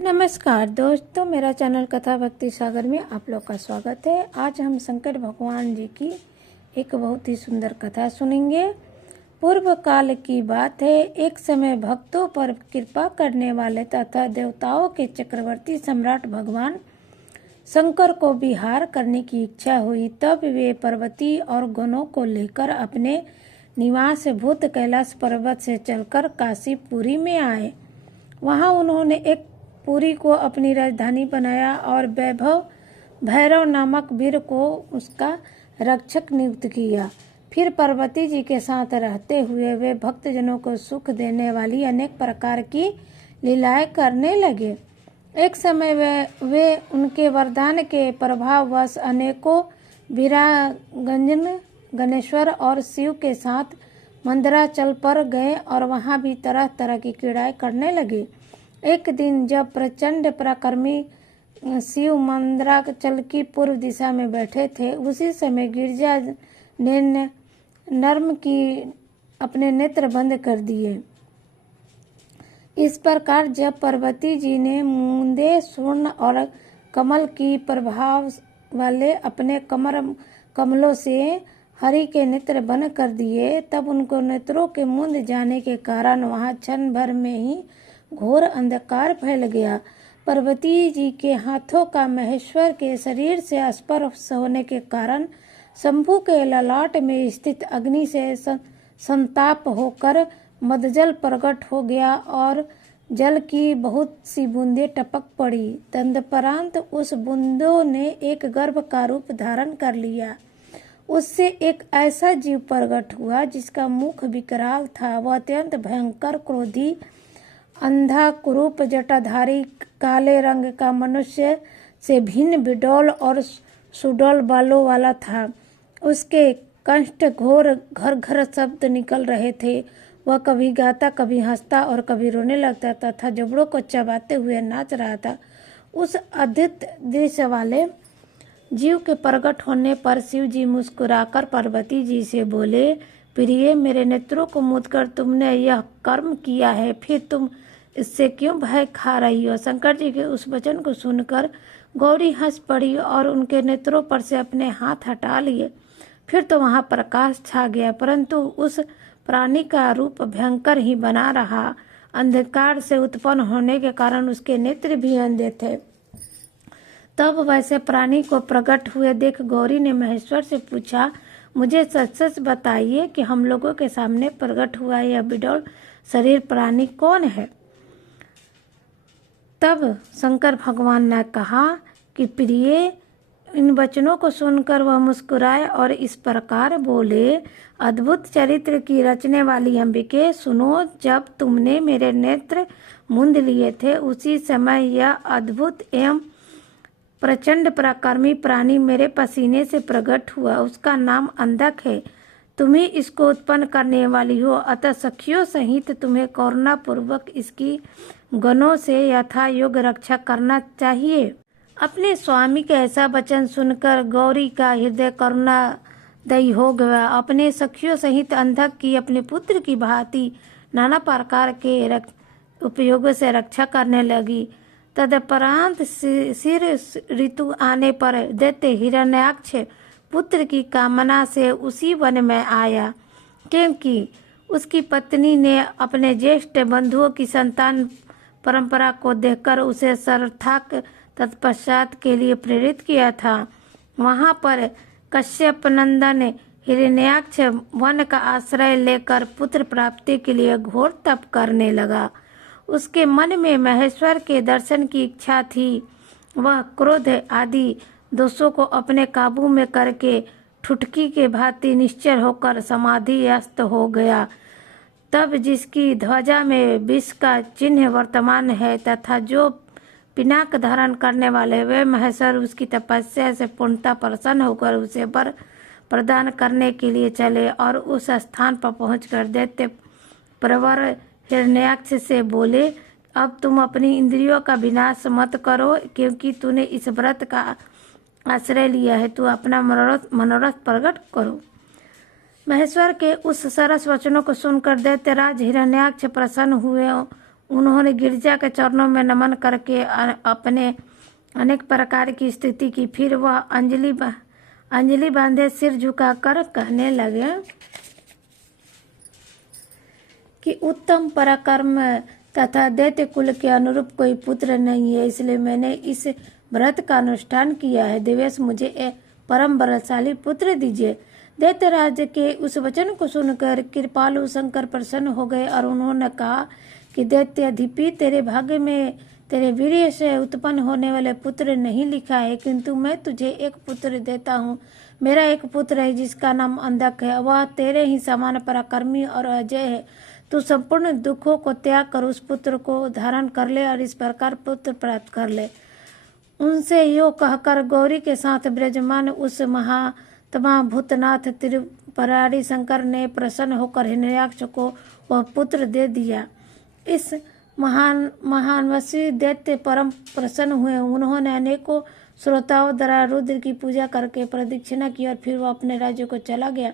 नमस्कार दोस्तों, मेरा चैनल कथा भक्ति सागर में आप लोग का स्वागत है। आज हम शंकर भगवान जी की एक बहुत ही सुंदर कथा सुनेंगे। पूर्व काल की बात है। एक समय भक्तों पर कृपा करने वाले तथा देवताओं के चक्रवर्ती सम्राट भगवान शंकर को विहार करने की इच्छा हुई। तब वे पार्वती और गणों को लेकर अपने निवास भूत कैलाश पर्वत से चलकर काशीपुरी में आए। वहां उन्होंने एक पुरी को अपनी राजधानी बनाया और भैरव नामक वीर को उसका रक्षक नियुक्त किया। फिर पार्वती जी के साथ रहते हुए वे भक्तजनों को सुख देने वाली अनेक प्रकार की लीलाएं करने लगे। एक समय वे उनके वरदान के प्रभाववश अनेकों वीरांगना गणेश्वर और शिव के साथ मंदराचल पर गए और वहां भी तरह तरह की क्रीड़ाएं करने लगे। एक दिन जब प्रचंड पराक्रमी शिव मंदराचल की पूर्व दिशा में बैठे थे, उसी समय गिरजा ने नर्म की अपने नेत्र बंद कर दिए। इस प्रकार जब पार्वती जी ने मुंदे स्वर्ण और कमल की प्रभाव वाले अपने कमलों से हरि के नेत्र बंद कर दिए, तब उनको नेत्रों के मूंद जाने के कारण वहां क्षण भर में ही घोर अंधकार फैल गया। पार्वती जी के हाथों का महेश्वर के शरीर से स्पर्श होने के कारण शंभु के ललाट में स्थित अग्नि से संताप होकर मदजल प्रकट हो गया और जल की बहुत सी बूंदें टपक पड़ी। तदुपरांत उस बूंदों ने एक गर्भ का रूप धारण कर लिया। उससे एक ऐसा जीव प्रकट हुआ जिसका मुख विकराल था। वह अत्यंत भयंकर, क्रोधी, अंधा कुरूप, जटाधारी, काले रंग का, मनुष्य से भिन्न बिडौल और सुडौल बालों वाला था। उसके कंठ घोर घर घर शब्द निकल रहे थे। वह कभी गाता, कभी हंसता और कभी रोने लगता तथा जबड़ों को चबाते हुए नाच रहा था। उस अद्भुत दृश्य वाले जीव के प्रकट होने पर शिव जी मुस्कुराकर पार्वती जी से बोले, प्रिय, मेरे नेत्रों को मूंदकर तुमने यह कर्म किया है, फिर तुम इससे क्यों भय खा रही हो? शंकर जी के उस वचन को सुनकर गौरी हंस पड़ी और उनके नेत्रों पर से अपने हाथ हटा लिए। फिर तो वहां प्रकाश छा गया, परंतु उस प्राणी का रूप भयंकर ही बना रहा। अंधकार से उत्पन्न होने के कारण उसके नेत्र भी अंधे थे। तब वैसे प्राणी को प्रकट हुए देख गौरी ने महेश्वर से पूछा, मुझे सच सच बताइए कि हम लोगों के सामने प्रकट हुआ यह बिडौल शरीर प्राणी कौन है? तब शंकर भगवान ने कहा कि प्रिय, इन वचनों को सुनकर वह मुस्कुराए और इस प्रकार बोले, अद्भुत चरित्र की रचने वाली अंबिके, सुनो, जब तुमने मेरे नेत्र मूंद लिए थे, उसी समय यह अद्भुत एवं प्रचंड पराक्रमी प्राणी मेरे पसीने से प्रकट हुआ। उसका नाम अंधक है। तुम ही इसको उत्पन्न करने वाली हो, अतः सखियों सहित तुम्हें करुणा पूर्वक इसकी गणों से यथा योग्य रक्षा करना चाहिए। अपने स्वामी का ऐसा वचन सुनकर गौरी का हृदय करुणादयी हो गया। अपने सखियों सहित अंधक की अपने पुत्र की भांति नाना प्रकार के उपयोगों से रक्षा करने लगी। तदुपरांत शिर ऋतु आने पर दैत्य हिरण्याक्ष पुत्र की कामना से उसी वन में आया, क्योंकि उसकी पत्नी ने अपने ज्येष्ठ बंधुओं की संतान परंपरा को देखकर उसे सार्थक तत्पश्चात के लिए प्रेरित किया था। वहां पर कश्यप नंदन हिरण्याक्ष वन का आश्रय लेकर पुत्र प्राप्ति के लिए घोर तप करने लगा। उसके मन में महेश्वर के दर्शन की इच्छा थी। वह क्रोध आदि दोषों को अपने काबू में करके ठुटकी के भांति निश्चल होकर समाधिस्थ हो गया। तब जिसकी ध्वजा में विष का चिन्ह वर्तमान है तथा जो पिनाक धारण करने वाले वे महेश्वर उसकी तपस्या से पूर्णतः प्रसन्न होकर उसे वर प्रदान करने के लिए चले और उस स्थान पर पहुंचकर दैत्य प्रवर हिरण्याक्ष से बोले, अब तुम अपनी इंद्रियों का विनाश मत करो, क्योंकि तूने इस व्रत का आश्रय लिया है। तू अपना मनोरथ प्रकट करो। महेश्वर के उस सरस वचनों को सुनकर दैत्यराज हिरण्याक्ष प्रसन्न हुए उन्होंने गिरजा के चरणों में नमन करके अपने अनेक प्रकार की स्तुति की। फिर वह अंजलि बांधे सिर झुकाकर कहने लगे कि उत्तम पराक्रम तथा दैत्य कुल के अनुरूप कोई पुत्र नहीं है, इसलिए मैंने इस व्रत का अनुष्ठान किया है। देवेश, मुझे एक परम बलशाली पुत्र दीजिए। दैत्यराज के उस वचन को सुनकर कृपालु शंकर प्रसन्न हो गए और उन्होंने कहा कि दैत्याधिपति, तेरे भाग्य में तेरे वीर्य से उत्पन्न होने वाले पुत्र नहीं लिखा है, किंतु मैं तुझे एक पुत्र देता हूँ। मेरा एक पुत्र है जिसका नाम अंधक है, वह तेरे ही समान पराक्रमी और अजय है। तू संपूर्ण दुखों को त्याग कर उस पुत्र को धारण कर ले और इस प्रकार पुत्र प्राप्त कर ले। उनसे यो कहकर गौरी के साथ विराजमान उस महात्मा भूतनाथ त्रिपुरारी शंकर ने प्रसन्न होकर हिरण्याक्ष को वह पुत्र दे दिया। इस महानवसी दैत्य परम प्रसन्न हुए। उन्होंने अनेकों श्रोताओं द्वारा रुद्र की पूजा करके प्रदक्षिणा की और फिर वह अपने राज्य को चला गया।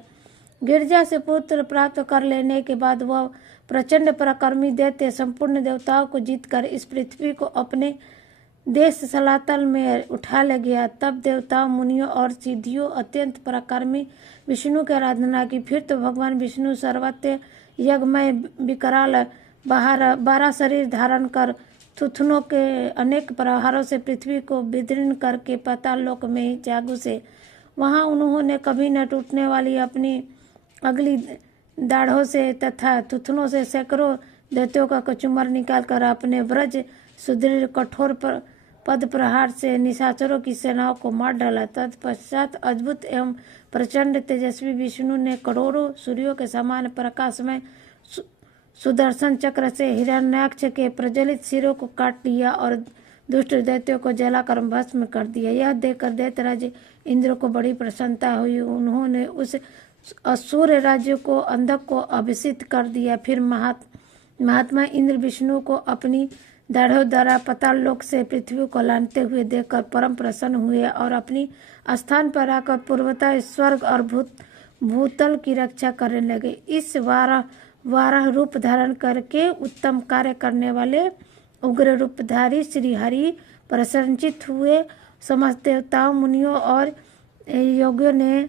गिरजा से पुत्र प्राप्त कर लेने के बाद वह प्रचंड पराक्रमी दैत्य संपूर्ण देवताओं को जीतकर इस पृथ्वी को अपने देश सलातल में उठा ले गया। तब देवताओं, मुनियों और सिद्धियों अत्यंत पराक्रमी विष्णु की आराधना की। फिर तो भगवान विष्णु सर्वत्र यज्ञमय विकराल 12 शरीर धारण कर थुथुनों के अनेक प्रहारों से पृथ्वी को विदीर्ण करके पाताल लोक में जा घुसे। वहां उन्होंने कभी न टूटने वाली अपनी अगली दाढ़ों से तथा थुथुनों से सैकड़ों दैत्यों का कचुमर निकालकर अपने वज्र सुदृढ़ कठोर पद प्रहार से निशाचरों की सेनाओं को मार डाला। तत्पश्चात अद्भुत एवं प्रचंड तेजस्वी विष्णु ने करोड़ों सूर्यों के समान प्रकाशमय सुदर्शन चक्र से हिरण्याक्ष के प्रज्वलित सिरों को काट लिया और दुष्ट दैत्यों को जलाकर भस्म कर दिया। यह देखकर दैत्यराज इंद्र को बड़ी प्रसन्नता हुई। उन्होंने उस असुर राज्य को अंधक को अभिषिक्त कर दिया। फिर महात्मा इंद्र विष्णु को अपनी दाढ़ों द्वारा पाताल लोक से पृथ्वी को लानते हुए देखकर परम प्रसन्न हुए और अपनी स्थान पर आकर पूर्वतः स्वर्ग और भूतल की रक्षा करने लगे। इस वाराह रूप धारण करके उत्तम कार्य करने वाले उग्र रूपधारी श्री हरि प्रसन्नचित हुए। समस्त देवताओं, मुनियों और योगियों ने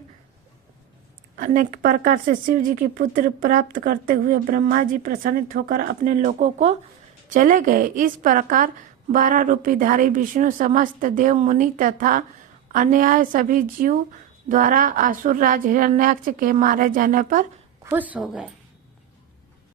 अनेक प्रकार से शिव जी के पुत्र प्राप्त करते हुए ब्रह्मा जी प्रसन्नित होकर अपने लोकों को चले गए। इस प्रकार 12 रूपधारी विष्णु समस्त देव मुनि तथा अन्य सभी जीव द्वारा असुर राज हिरण्याक्ष के मारे जाने पर खुश हो गए।